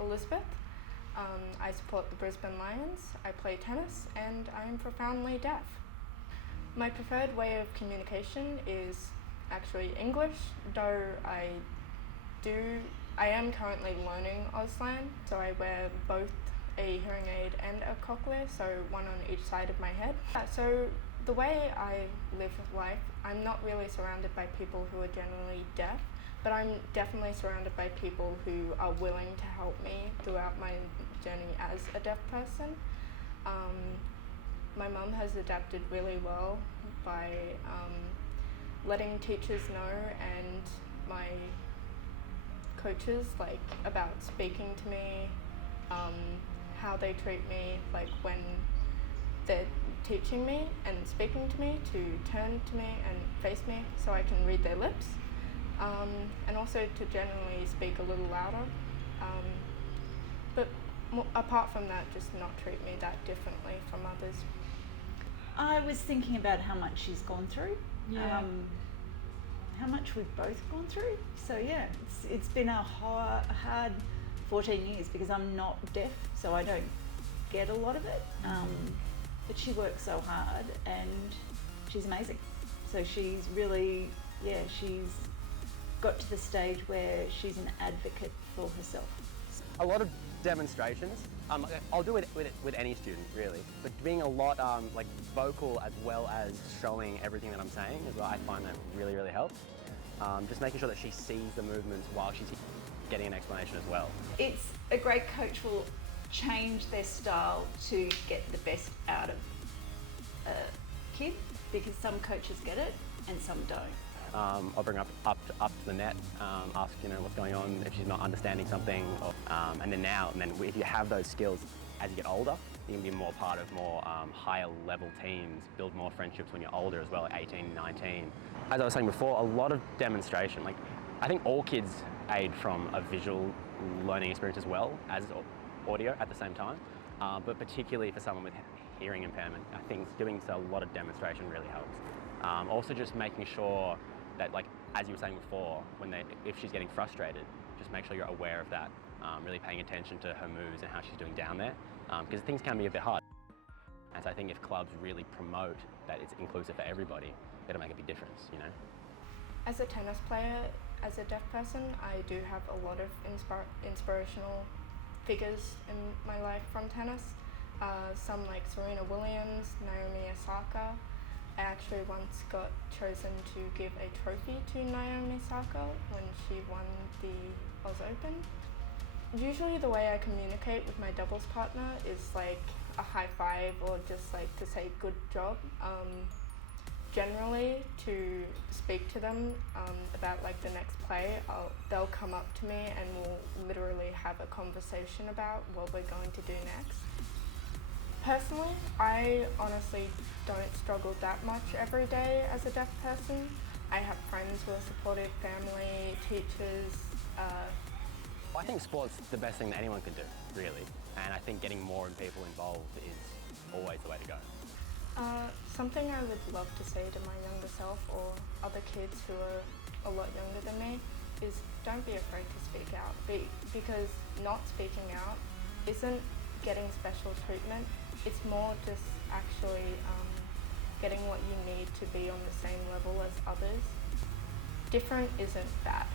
Elizabeth. I support the Brisbane Lions, I play tennis, and I am profoundly deaf. My preferred way of communication is actually English, though I am currently learning Auslan, so I wear both a hearing aid and a cochlear, so one on each side of my head. So the way I live life, I'm not really surrounded by people who are generally deaf, but I'm definitely surrounded by people who are willing to help me throughout my journey as a deaf person. My mum has adapted really well by letting teachers know and my coaches about speaking to me, how they treat me, when they're teaching me and speaking to me, to turn to me and face me so I can read their lips, and also to generally speak a little louder. But apart from that, just not treat me that differently from others. I was thinking about how much she's gone through. Yeah. How much we've both gone through. So yeah, it's been a hard 14 years because I'm not deaf, so I don't get a lot of it. But she works so hard and she's amazing. So she's really, she's got to the stage where she's an advocate for herself. A lot of demonstrations. I'll do it with any student really, but being a lot vocal as well as showing everything that I'm saying is what I find that really helps. Just making sure that she sees the movements while she's getting an explanation as well. It's a great coach will change their style to get the best out of a kid, because some coaches get it and some don't. I'll bring her up to the net, ask what's going on, if she's not understanding something, and then if you have those skills as you get older, you can be more part of more higher level teams, build more friendships when you're older as well, 18, 19. As I was saying before, a lot of demonstration. I think all kids aid from a visual learning experience as well as audio at the same time, but particularly for someone with hearing impairment, I think doing a lot of demonstration really helps. Also just making sure that, as you were saying before, if she's getting frustrated, just make sure you're aware of that, really paying attention to her moves and how she's doing down there, because things can be a bit hard. And so I think if clubs really promote that it's inclusive for everybody, it'll make a big difference, As a tennis player, as a deaf person, I do have a lot of inspirational figures in my life from tennis. Some like Serena Williams, Naomi Osaka. I actually once got chosen to give a trophy to Naomi Osaka when she won the Aus Open. Usually the way I communicate with my doubles partner is a high five or just to say good job. Generally, to speak to them about the next play, they'll come up to me and we'll literally have a conversation about what we're going to do next. Personally, I honestly don't struggle that much every day as a deaf person. I have friends who are supportive, family, teachers. I think sport's the best thing that anyone can do, really. And I think getting more people involved is always the way to go. Something I would love to say to my younger self or other kids who are a lot younger than me is don't be afraid to speak out, because not speaking out isn't getting special treatment. It's more just actually getting what you need to be on the same level as others. Different isn't bad.